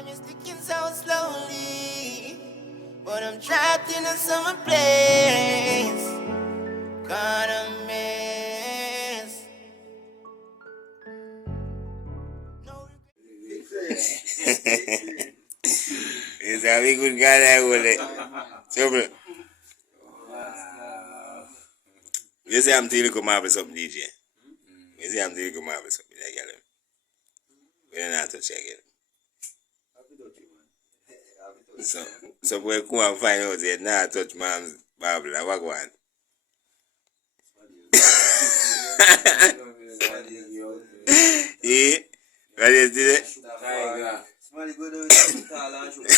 Time is ticking so slowly, but I'm trapped in a summer place. Got a mess. No It's a big good guy there with it. So, bro. You say I'm telling you come up with something, DJ. You say I'm telling you come up with something, I get him. We don't have to check it. So we come and find out that now I touch man's Bible. I walk one. Yeah? What is it? Somebody go to tall and shoot.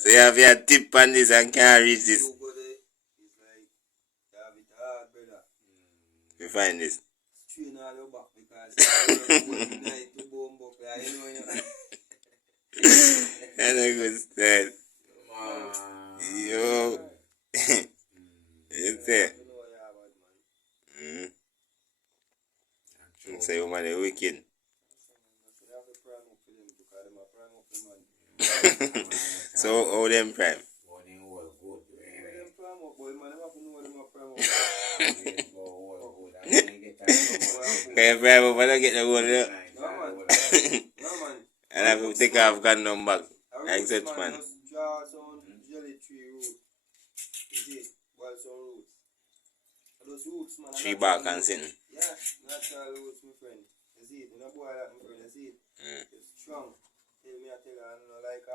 So you have your tip on this and can't reach this. You find this. Train all your back because night to bomb up there, you know. That's a good style. Yo. It's there. Say you man, wicked. So how them prime? Can prime up and get the one there? And I have to take off gun them back. Like such man. Tree bark and sin. Yeah, natural roots, my friend. You see it? You know boy that, my friend. You see it? It's strong. Tell me, I tell you, I don't know, like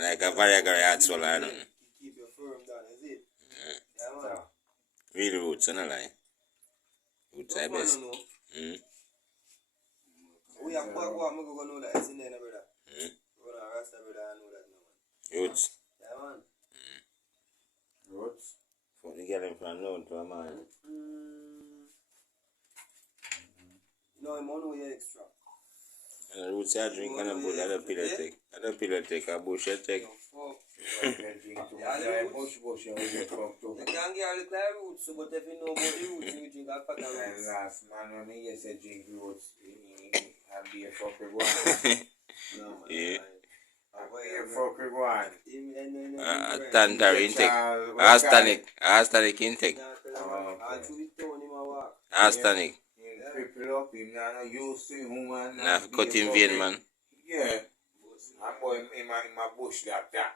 like a Viagra hard swallow, I don't know. Keep your firm down, you see it? Yeah, man. Real roots, I don't lie. Roots are best. We have back what, I'm going to know that it's in there, brother. Go to Rasta, brother, I know that, no, man. Roots. Yeah, man. Roots. For the girl in front of to a man. No, I'm on way extra. And the roots are drink and a bull, and a pillow take. And a pillow take, a bush take. Yeah, the roots. You can get all the clear roots, but if you know about the roots, you drink alpaca roots. Last man, when he said drink roots, I'll be a fucker one. No, man. Yeah. I'll be a fucker one. Tangerine intake. Arsenic intake. Arsenic. Cripple up him, now used to him, man. Now cut him vein, man. Yeah. I'm going in my bush like that.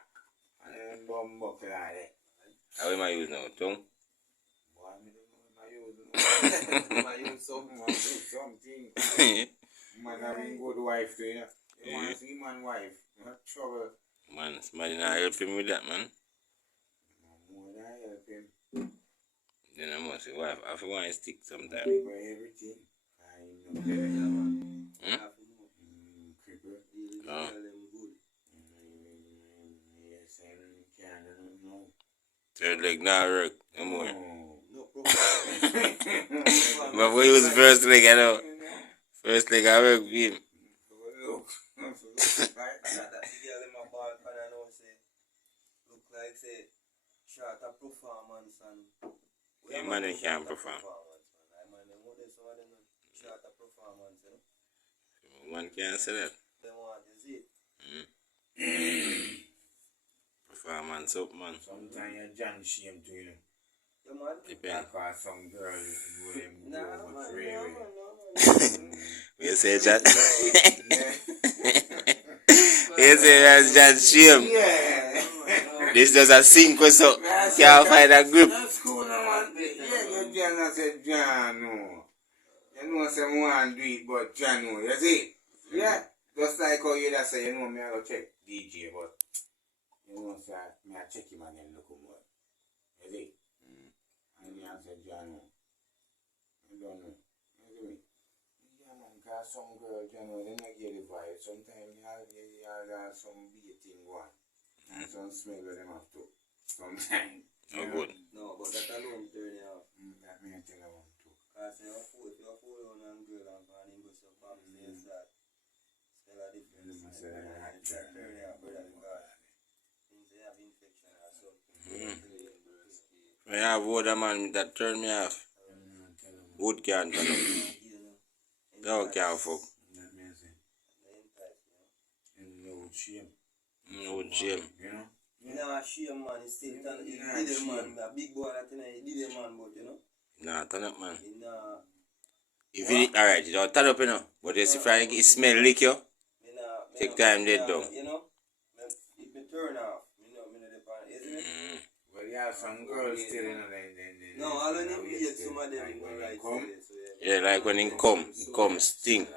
And then bomb buckle like that. How am I using now? Tongue? Boy, I use something. Man, having good wife to you. You want to see man wife. Not trouble. Man, somebody not help him with that, man. More than help him. Then I must say, wife, I feel want to stick sometime. Cripple everything. I know. Cripple. Oh. Yes, I can't know. Third leg not work no more. No problem. But we use first leg, I know. First leg I work with him. Look. That the girl in my ball pan I know say look like say short of performance and Yeah, man, they can't perform. I man them what they some of them short of performance, you know. Man can't say that. They want to see it. Performance up, man. Sometimes you're John shame to you. Yeah, man. Depend. Because some girl go them No, go man. free. You say that? You say that's just shame. Yeah. This does a sink or so. Can't find a grip. That's cool, no, man. Yeah, you John said John, no. You know, someone do it, but John, no. You see? Yeah. Just like how you just say, you know, me I go check DJ, but you know, say, me I check him again, look more. You see? And me I say John, no. You don't know. You see me? Yeah, man, because some girl, you know, they don't get the vibe. Sometimes you have some beating going. And some smell where them have to. Sometimes. No good. No, but that alone turn it off. That me I tell them too. Because if you're full on a girl and going in with some bombs, there's that. Still a difference. Turn it off, brother, because things they have infection or something. I have older man that turn me off. Wood can't turn up. Dog can't fuck. That means it. No shame. No shame. You know? You know, shame, man. It's still, he did it, man. A big boy, that thing, he did it, man, but, you know? Nah, turn up, man. He nah. If you alright, you don't turn up, you know. But you see, if it smell lick you, take time dead down. You know? If me turn off, you know, me not depend, isn't it? But yeah, some girls still, you know, No, I don't need to some of them go right come. today, so yeah. Yeah, like when it come stink.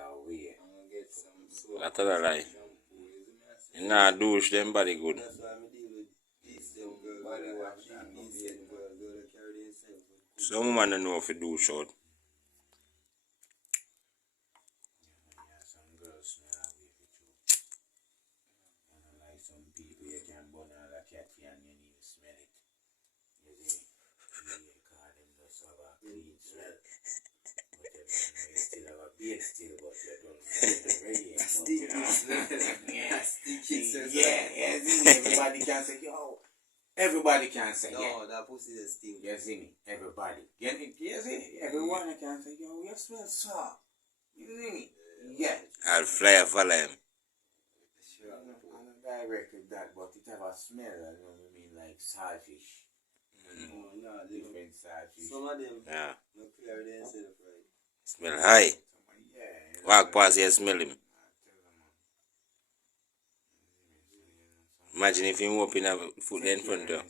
That's all right. You nah douche them body good. That's why I deal with these them girls, body wash, these them girls, they carry themselves. Some woman don't know if you do short. Some girls smell away for you. And like some people, you can burn all the cat and you need to smell it. You see? You call them just have a clean smell. But you don't know, you still have a beard still, but you don't know the radio. Yeah, you see, everybody can say, yo. Everybody can say, yeah. No, that pussy is stink. You see me? Everybody. You see? Everyone can say, yo, you smell soft. You see me? Yeah. I'll fly follow him. Sure. I'm not direct with that, but it have a smell, I know what I mean, like saltfish. No, Different saltfish. some of them, Yeah. no clear themselves, right? Smell high. Yeah. Walk past here, smell him. Imagine if you open a foot in front of you.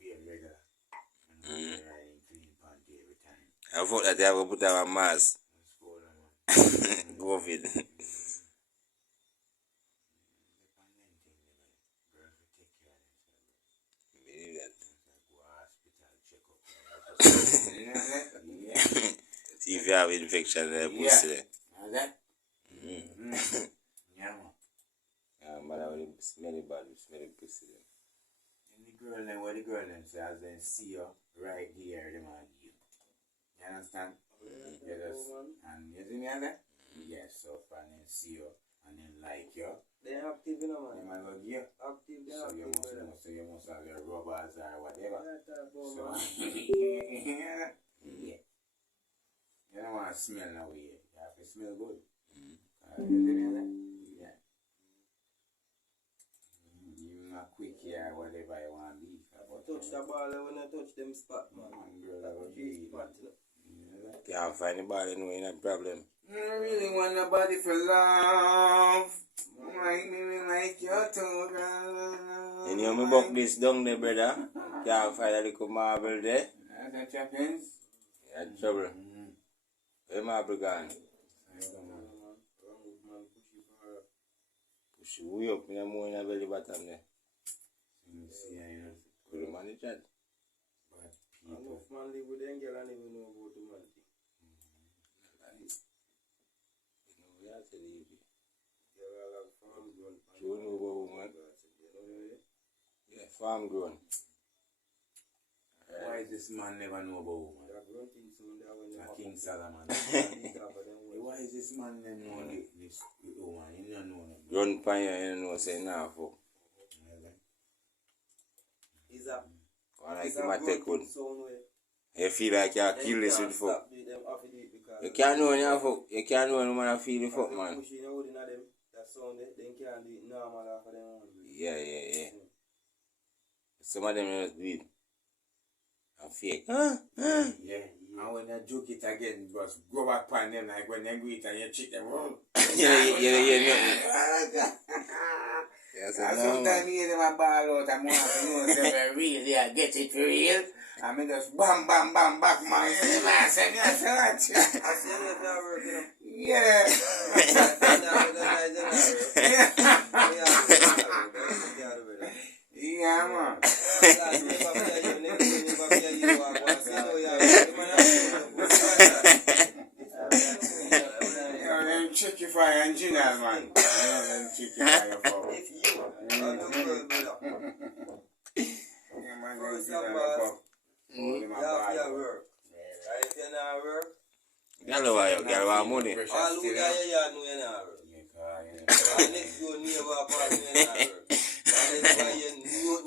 Be a regular. Mm. Clean panty every time. I thought that they have to put on a mask. Go with it. Believe that. See if you have infection in the pussy there. That? Mm. Yeah, man. Man, I will smell it bad, smell it pussy there. And the girl then, what the girl then say, as they see you right here, they might give you. You understand? You just, and you see me on that? Yes, so and then see you, and then like you. They active, you know, They man. might go give you. Active, they So you active, must brother. know, so you must have your rubbers or whatever. So, Yeah. yeah. You don't want to smell no way. You have to smell good. You see me on that? Yeah. You not quick here, whatever you want to be. Touch the ball when I touch them spot, man. Girl, I will be. Spot, you know. Can't find anybody, no, ain't a problem. I really want nobody for love. Like me, like you too, girl. And you me buck this down there, brother. Can't find a little marble there. That's what happens. You had trouble. Where marble gone? Push you way up in the more in the belly bottom there. Could you manage that? But Enough man live with them girl and even know about the man thing. We have to leave it. Girl all have farm grown. You know about woman? Yeah, farm grown. why is this man never know about woman? They have grown things soon there when they A have King Solomon. them. Why is this man never know this woman? You don't know him. Run pan you, you know, say nah fuck. Is that One like him a take one. sound way? You feel like you kill this with the fuck. Stop doing them off it because You can't know when you fuck. You can't know when you wanna feel the fuck, man. pushing out in them that sound they can't do it normal after them. Yeah. Some of them just do it. And fake. Yeah. And when you joke it again, just go back on them like when they go it and you cheat them. Yes, And sometimes you hear them a ball out and more to know if they're real, yeah, get it for real. And me just bam, back man. You see what I say? I see you if you work, you know. Yeah. Yeah, man. Them chicken fry and ginger, man. Them chicken fry for. If you are the world, brother, Yeah, man. first Them of all, you you have to work. And if you not work, Girl, why you girl want money? all who die here know you not work. And next door neighbor part you not work. And that's why you know in the work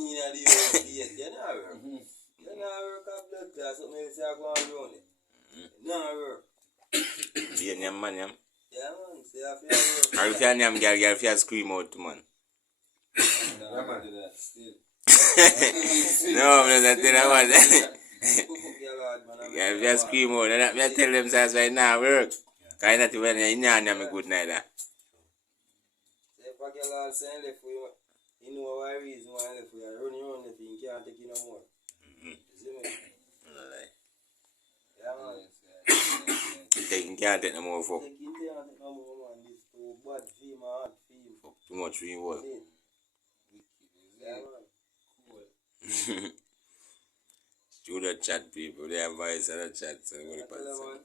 yet, you not work. You not work a blood class, something else you go on around it. You not work. Yam man, yam. Yeah, man. See, I feel Or if you yam, girl, if you scream out, man. Yeah, man. Do that still. No, I'm not telling you what. Yeah, Lord, man. Yeah, if you scream out, then I tell them size right now, work. Because not even in yam good neither. Say, if I get Lord saying left for you, you know why reason why I left for you. Run your own left, you can't take you no more. You see me? Yeah, man. You can't take no more fuck. Take you can't take no more, man. This too bad for my heart, for you. Too much for you, what? Yeah, man. You the chat people, they have voice and the chat. So what I tell you, man.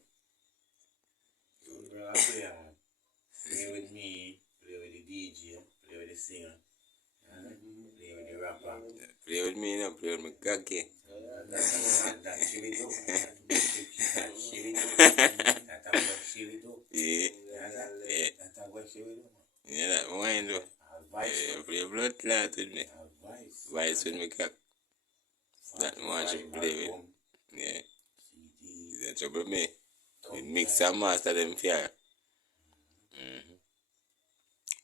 Bro, I play, man. Play with me, play with the DJ, play with the singer, play with the rapper. Play with me, no, play with me cocky. That shit we do. That shit we do. That's what shit we do. Yeah. That's what shit we do. Yeah, that wine though. Yeah, play blood clot with me. Vice with me cock. That much you play with. Yeah. That's trouble me. We mix and master them fair.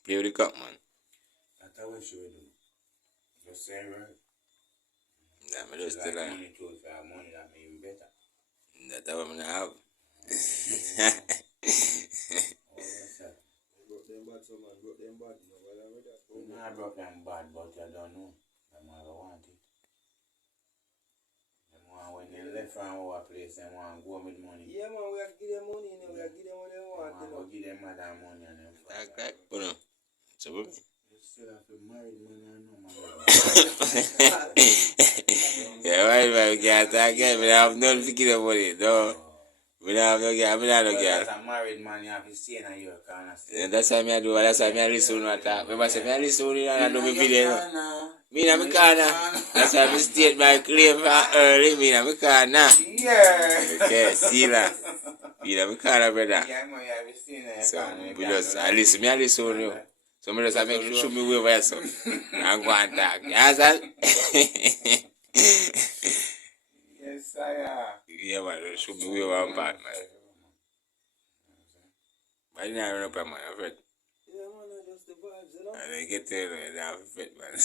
Play with the cock, man. That's what shit we do. Just say right. That me just tell her. Money too, if I have money, that may be better. That's what I have. Broke them bad, so man. Broke them bad. You know, well, I'm with that. I broke them bad, but I don't know. Them all want it. Them want when they left from our place, they want to go with money. Yeah, man, we have to give them money, you know. We have to give them what they want, you know. Go give them mother money and them. Okay. Bueno. Trouble me. You still have to marry the money, I know, man. Yeah, why man, can't talk again. We don't have nothing to give them money. No. We don't have no girl. We don't have no girl. As a married man, you have to stay in your corner. Yeah, that's why I do. That's why I listen to talk. Remember, say I listen to and I do my video. Me in my corner. That's why I state my claim for early. Me in my corner. Yeah. Okay, see that. Me in my corner, brother. Yeah, man, you have to stay in your So corner. we just I listen to you. So me just I make sure me wave your son. I'm going to talk. You understand? Yes, I am. Yeah, man. Show me wave one part, man. But you know, I'm man. I'm afraid. Yeah, man, that's just the vibes, you know. And I get there, and I'm afraid, man.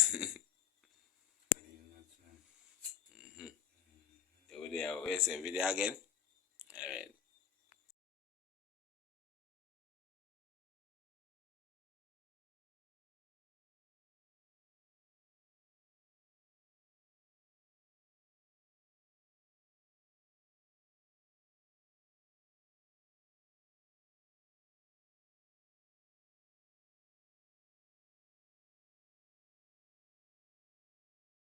Over there, where's the video again?